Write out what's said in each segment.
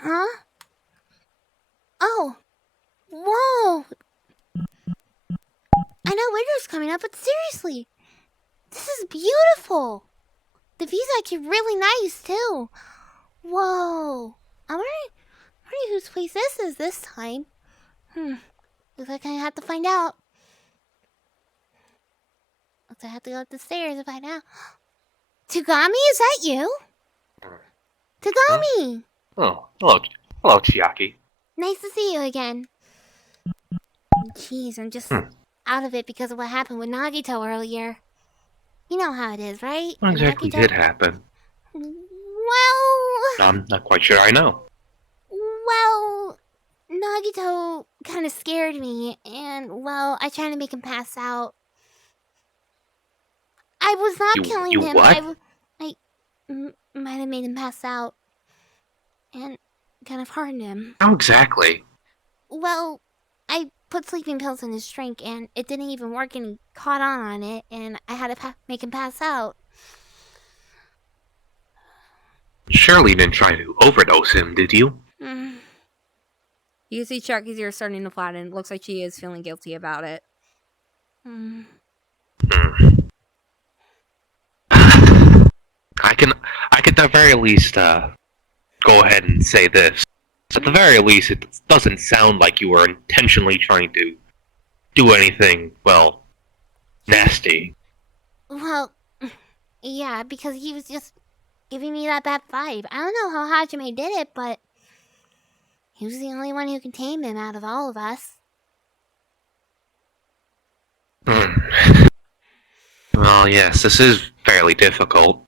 Huh? Oh. Whoa. I know winter's coming up, but seriously. This is beautiful. The view's actually really nice, too. Whoa. I'm wondering whose place this is this time. Looks like I have to find out. Looks like I have to go up the stairs to find out. Twogami, is that you? Twogami! Oh, hello, Chiaki. Nice to see you again. Jeez, I'm just out of it because of what happened with Nagito earlier. You know how it is, right? What exactly did happen? Well... I'm not quite sure I know. Well... Nagito kind of scared me, and, well, I tried to make him pass out. I was not killing him. What? I might have made him pass out. And kind of harmed him. How exactly? Well, I put sleeping pills in his drink, and it didn't even work, and he caught on it, and I had to make him pass out. Surely you didn't try to overdose him, did you? You can see Chiaki's ear starting to flatten. It looks like she is feeling guilty about it. I can at the very least go ahead and say this. At the very least, it doesn't sound like you were intentionally trying to do anything, well, nasty. Well, yeah, because he was just giving me that bad vibe. I don't know how Hajime did it, but he was the only one who could tame him out of all of us. Well, yes, this is fairly difficult.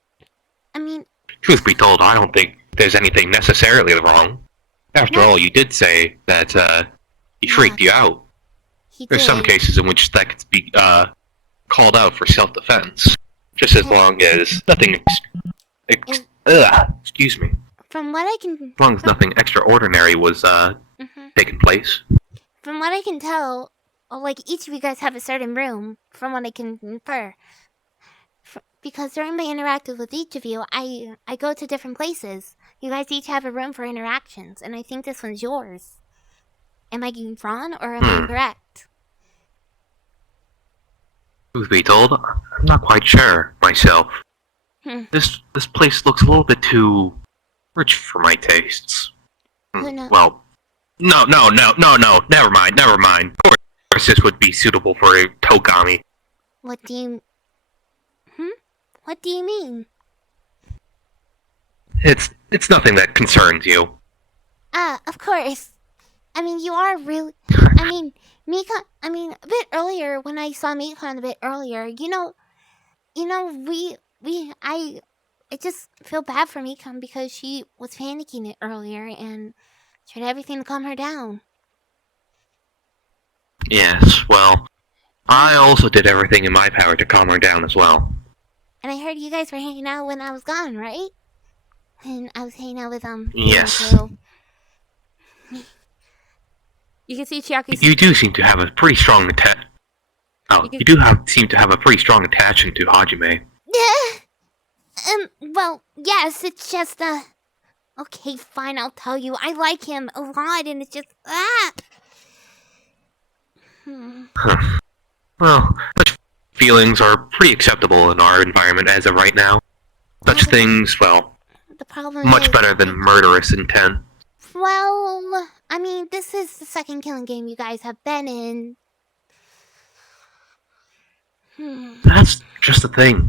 I mean... Truth be told, I don't think there's anything necessarily wrong. After all, you did say that, he freaked you out. There's some cases in which that could be, called out for self-defense. Just as long as nothing excuse me. From what I can... As long as nothing extraordinary was, taking place. From what I can tell, like, each of you guys have a certain room, from what I can infer. Because during my interactions with each of you, I go to different places. You guys each have a room for interactions, and I think this one's yours. Am I wrong, or am I correct? Truth be told, I'm not quite sure myself. This place looks a little bit too rich for my tastes. Well, no, never mind. Of course this would be suitable for a Twogami. What do you... What do you mean? It's nothing that concerns you. Of course. I mean, you are really... I mean, a bit earlier, when I saw Mikon a bit earlier, I just feel bad for Mikon because she was panicking it earlier and tried everything to calm her down. Yes, well, I also did everything in my power to calm her down as well. And I heard you guys were hanging out when I was gone, right? And I was hanging out with, Yes. You can see Chiaki... You do seem to have a pretty strong seem to have a pretty strong attachment to Hajime. Well, yes, it's just, okay, fine, I'll tell you. I like him a lot, and it's just, Well, such feelings are pretty acceptable in our environment as of right now. Such things, well, the problem much is, better than murderous intent. Well, I mean, this is the second killing game you guys have been in. That's just the thing.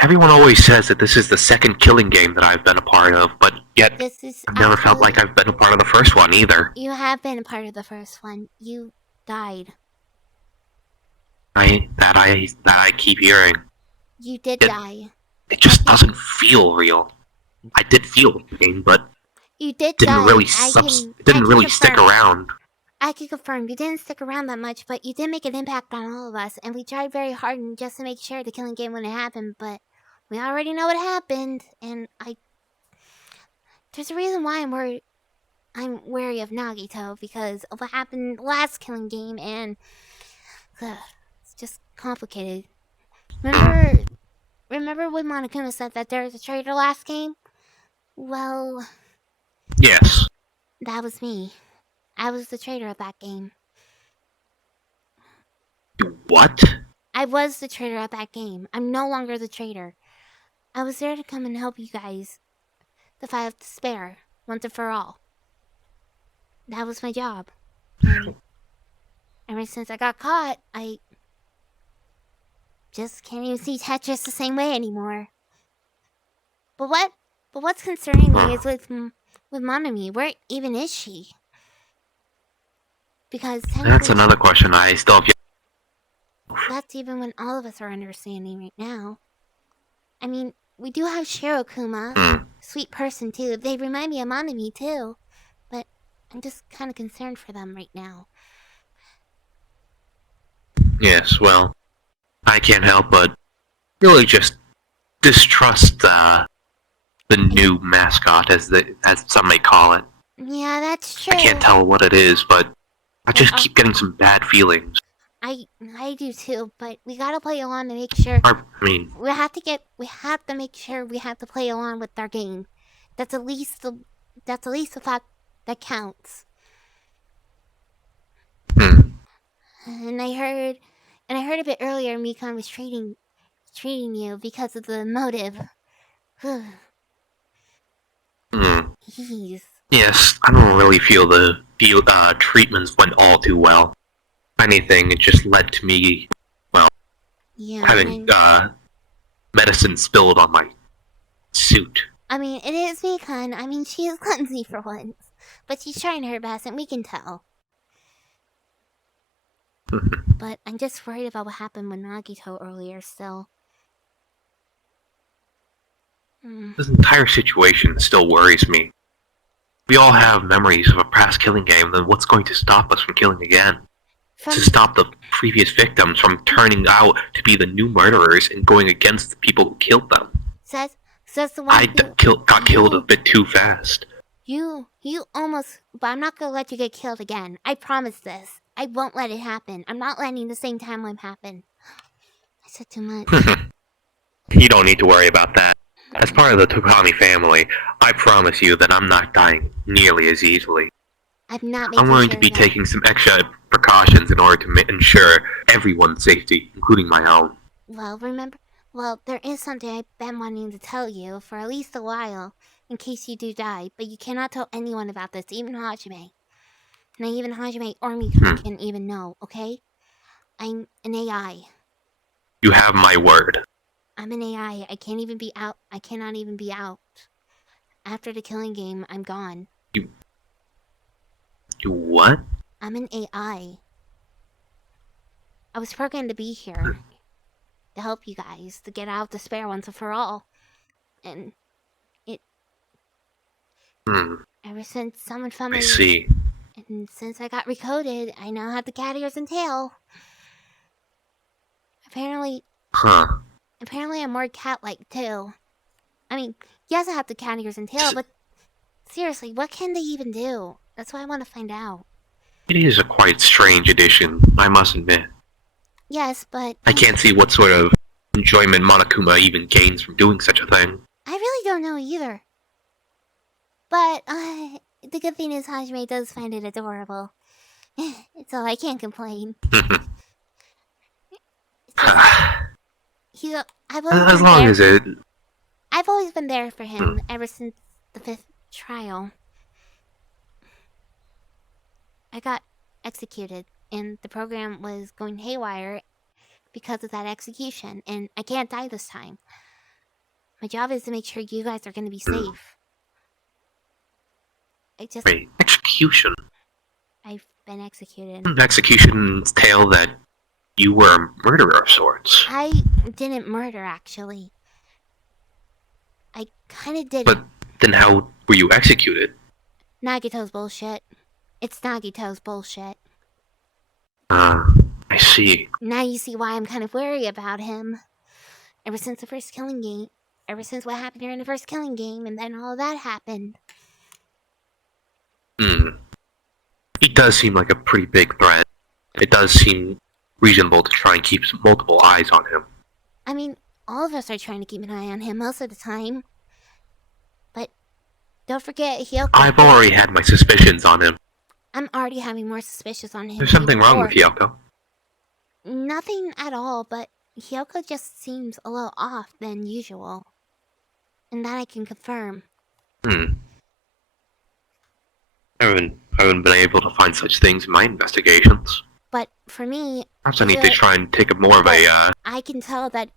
Everyone always says that this is the second killing game that I've been a part of, but yet I've never felt like I've been a part of the first one either. You have been a part of the first one. You died. I keep hearing. You did die. It just doesn't feel real. I did feel the game, but you did didn't die. Didn't really stick around. I can confirm you didn't stick around that much, but you did make an impact on all of us, and we tried very hard just to make sure the killing game wouldn't happen, but we already know what happened, and there's a reason why I'm wary of Nagito, because of what happened last killing game, and it's just complicated. Remember when Monokuma said that there was a traitor last game? Well, Yes. That was me. I was the traitor of that game. What? I was the traitor of that game. I'm no longer the traitor. I was there to come and help you guys. The fight of despair, once and for all. That was my job. And ever since I got caught, I just can't even see Tetris the same way anymore. But what's concerning me is with Monami. Where even is she? Because that's another question I still have. That's even when all of us are understanding right now. I mean, we do have Shirokuma, sweet person too. They remind me of Monami too, but I'm just kind of concerned for them right now. Yes, well, I can't help but really just distrust the new mascot, as some may call it. Yeah, that's true. I can't tell what it is, but I just keep getting some bad feelings. I do too, but we gotta play along to make sure. We have to make sure we have to play along with our game. That's at least the fact that counts. And I heard a bit earlier Mikan was treating you because of the motive. Yes, I don't really feel the treatments went all too well. If anything, it just led to me, having medicine spilled on my suit. I mean, it is Mikan. I mean, she is clumsy for once, but she's trying her best, and we can tell. But I'm just worried about what happened with Nagito earlier still. This entire situation still worries me. We all have memories of a past killing game, then what's going to stop us from killing again? To stop the previous victims from turning out to be the new murderers and going against the people who killed them. Says the one got killed a bit too fast. You almost... But I'm not gonna let you get killed again. I promise this. I won't let it happen. I'm not letting the same timeline happen. I said too much. You don't need to worry about that. As part of the Twogami family, I promise you that I'm not dying nearly as easily. I'm going to be taking some extra precautions in order to ensure everyone's safety, including my own. Well, there is something I've been wanting to tell you for at least a while, in case you do die, but you cannot tell anyone about this, even Hajime. Not even Hajime or Mikan can even know, okay? I'm an AI. You have my word. I'm an AI. I can't even be out. I cannot even be out. After the killing game, I'm gone. You what? I'm an AI. I was programmed to be here. To help you guys. To get out of despair once and for all. And... Ever since someone found my... I see. And since I got recoded, I now have the cat ears and tail. Apparently I'm more cat-like, too. I mean, yes, I have the cat ears and tail, but... Seriously, what can they even do? That's what I want to find out. It is a quite strange addition, I must admit. Yes, but... I can't see what sort of enjoyment Monokuma even gains from doing such a thing. I really don't know either. But, the good thing is Hajime does find it adorable. So I can't complain. As long as it... I've always been there for him ever since the 5th trial. I got executed, and the program was going haywire because of that execution, and I can't die this time. My job is to make sure you guys are going to be safe. Wait, execution? I've been executed. Execution's tale that you were a murderer of sorts. I didn't murder, actually. I kinda did. But then how were you executed? Nagito's bullshit. It's Nagito's bullshit. I see. Now you see why I'm kind of wary about him. Ever since the first killing game. Ever since what happened during the first killing game, and then all of that happened. He does seem like a pretty big threat. It does seem reasonable to try and keep multiple eyes on him. I mean, all of us are trying to keep an eye on him most of the time. But Don't forget, Hyoko. I've already had my suspicions on him. I'm already having more suspicions on him. There's something wrong with Hyoko. Nothing at all, but Hyoko just seems a little off than usual. And that I can confirm. I haven't been able to find such things in my investigations. But for me... Perhaps I need to try and take more of a, I can tell that,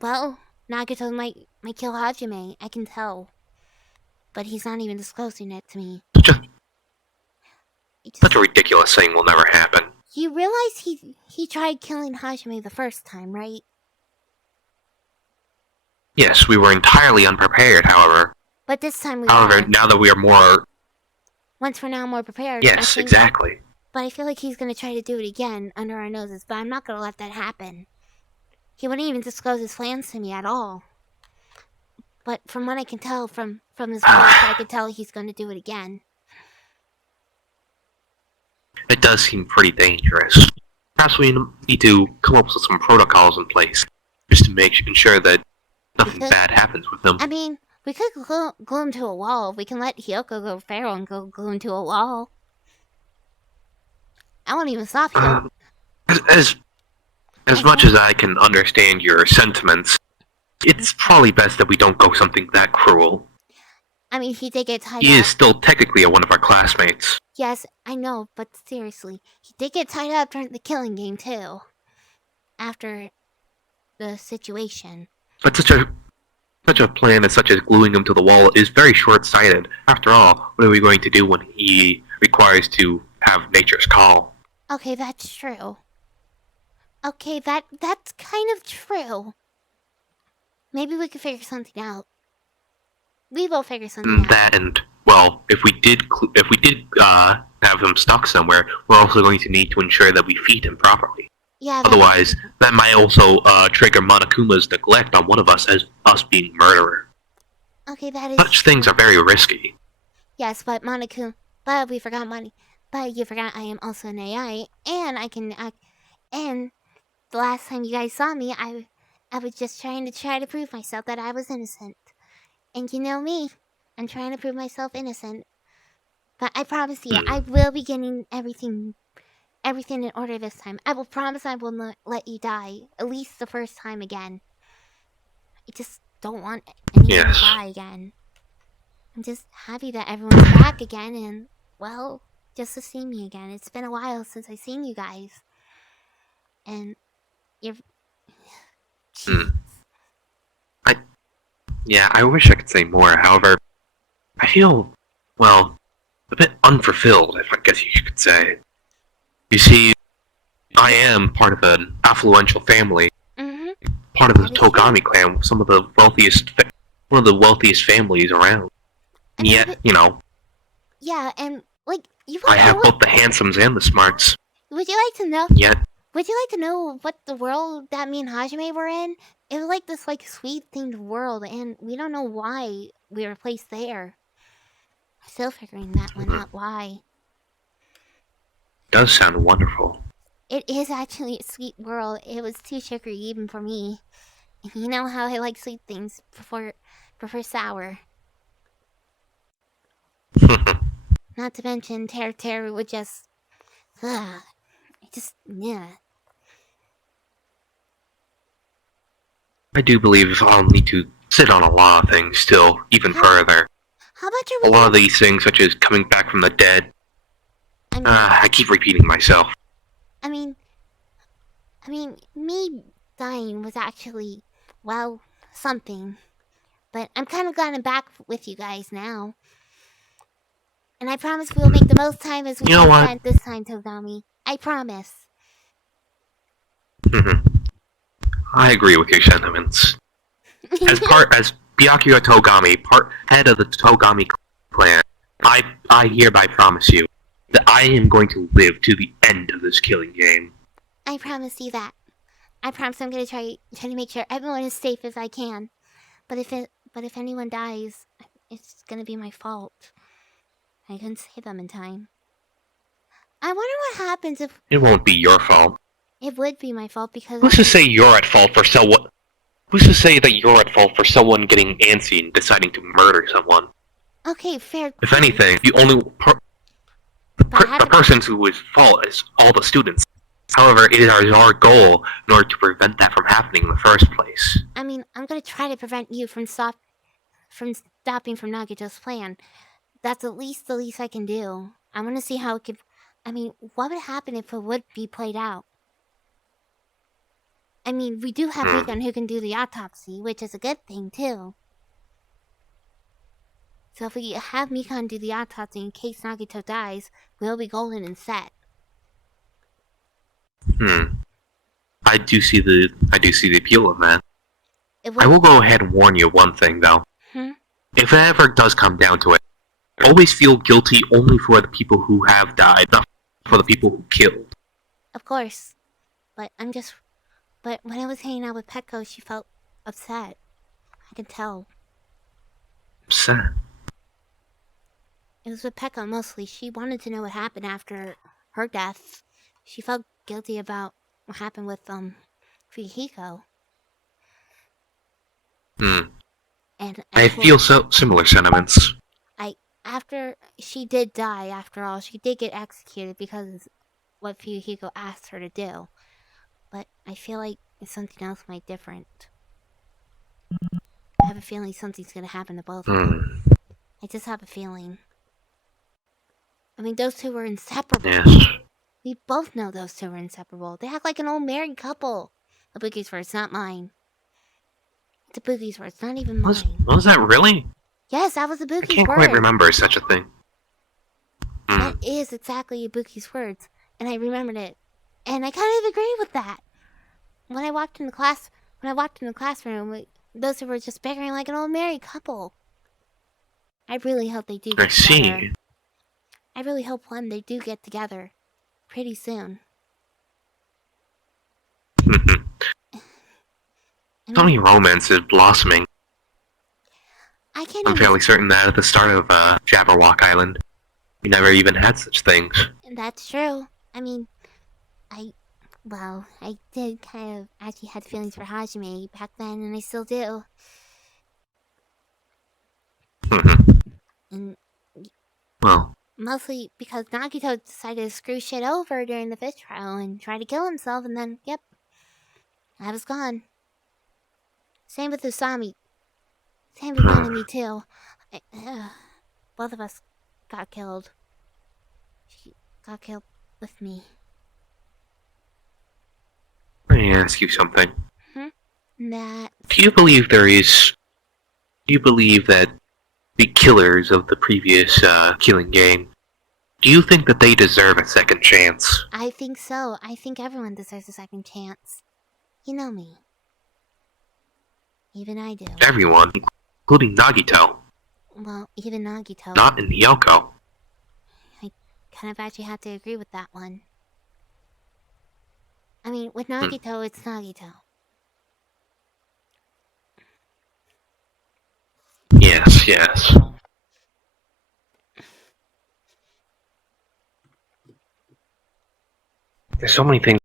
well, Nagato might kill Hajime. I can tell. But he's not even disclosing it to me. Such a ridiculous thing will never happen. You realize he tried killing Hajime the first time, right? Yes, we were entirely unprepared, however. But this time we However, are. now that we are more... Once we're now more prepared... Yes, exactly. But I feel like he's gonna try to do it again under our noses, but I'm not gonna let that happen. He wouldn't even disclose his plans to me at all. But from what I can tell from his voice, I can tell he's gonna do it again. It does seem pretty dangerous. Perhaps we need to come up with some protocols in place, just to ensure that nothing bad happens with him. I mean, we could glue him to a wall. We can let Hyoko go feral and go glue him to a wall. I won't even stop Hyoko. As much as I can understand your sentiments, it's probably best that we don't go something that cruel. I mean, he did get tied up. He is still technically one of our classmates. Yes, I know, but seriously, he did get tied up during the killing game too. After the situation. But such a plan as such as gluing him to the wall is very short-sighted. After all, what are we going to do when he requires to have nature's call? Okay, that's true. Okay, that's kind of true. Maybe we could figure something out. We will figure something out. That and, well, if we did have him stuck somewhere, we're also going to need to ensure that we feed him properly. Yeah. Otherwise, that might also trigger Monokuma's neglect on one of us as us being murderer. Okay, that is Such things are very risky. Yes, but Monokuma, but we forgot money. But you forgot I am also an AI, and I can act. And the last time you guys saw me, I was just trying to prove myself that I was innocent. And you know me, I'm trying to prove myself innocent. But I promise you, I will be getting everything in order this time. I will promise I will not let you die, at least the first time again. I just don't want anyone to die again. I'm just happy that everyone's back again and, well, just to see me again. It's been a while since I've seen you guys. And you're... I wish I could say more. However, I feel, well, a bit unfulfilled, if I guess you could say. You see, I am part of an affluential family, part of the Twogami clan, one of the wealthiest families around. And yet, you know, yeah, and like I have both the handsomes and the smarts. Would you like to know? Yet, would you like to know what the world that me and Hajime were in? It was like this sweet themed world, and we don't know why we were placed there. I'm still figuring that one out. Why? Does sound wonderful. It is actually a sweet world. It was too sugary even for me. You know how I like sweet things prefer sour. Not to mention Teru would just... yeah. I do believe I'll need to sit on a lot of things still, even further. How about a lot of these things, such as coming back from the dead. I keep repeating myself. I mean, me dying was actually, well, something. But I'm kind of glad I'm back with you guys now. And I promise we'll make the most time as we can spend this time, Twogami. I promise. I agree with your sentiments. As Byakuya Twogami, head of the Twogami clan, I hereby promise you that I am going to live to the end of this killing game. I promise you that. I promise I'm going to try to make sure everyone is safe if I can. But if anyone dies, it's going to be my fault. I couldn't save them in time. I wonder what happens if... It won't be your fault. It would be my fault because... Who's to say you're at fault for Who's to say that you're at fault for someone getting antsy and deciding to murder someone? Okay, fair. If anything, the only the person who is fault is all the students. However, it is our goal in order to prevent that from happening in the first place. I mean, I'm gonna try to prevent you from stopping from Nagito's plan. That's at least the least I can do. I want to see how it could. I mean, what would happen if it would be played out? I mean, we do have Mikan who can do the autopsy, which is a good thing too. So if we have Mikan do the autopsy in case Nagito dies, we'll be golden and set. I do see the appeal of that. I will go ahead and warn you one thing though. If it ever does come down to it, always feel guilty only for the people who have died, not for the people who killed. Of course. But when I was hanging out with Petko, she felt upset. I can tell. Upset? It was with Petko mostly. She wanted to know what happened after her death. She felt guilty about what happened with, Fuyuhiko. And I feel similar sentiments. After she did die, after all, she did get executed because what Fuyuhiko asked her to do. But I feel like something else might be different. I have a feeling something's gonna happen to both of them. I just have a feeling. I mean, those two were inseparable. Yes. We both know those two were inseparable. They act like an old married couple. Ibuki's words, not mine. It's Ibuki's words, not even mine. Was that really? Yes, that was Ibuki's words. I can't quite remember such a thing. That is exactly Ibuki's words, and I remembered it. And I kind of agree with that. When I walked in the classroom, those two were just bickering like an old married couple. I really hope they do get together. I really hope they do get together pretty soon. Only romance is blossoming. I'm fairly certain that at the start of Jabberwock Island, we never even had such things. That's true. I mean, I did kind of actually had feelings for Hajime back then, and I still do. And well, mostly because Nagito decided to screw shit over during the fish trial and try to kill himself, and then, yep, I was gone. Same with Usami. Same with Nanami too. Both of us got killed. She got killed with me. Let me ask you something. That... Do you believe that the killers of the previous Killing Game, do you think that they deserve a second chance? I think so. I think everyone deserves a second chance. You know me. Even I do. Everyone, including Nagito. Well, even Nagito. Not in Yoko. I kind of actually have to agree with that one. I mean, with Nagito, it's Nagito. Yes. There's so many things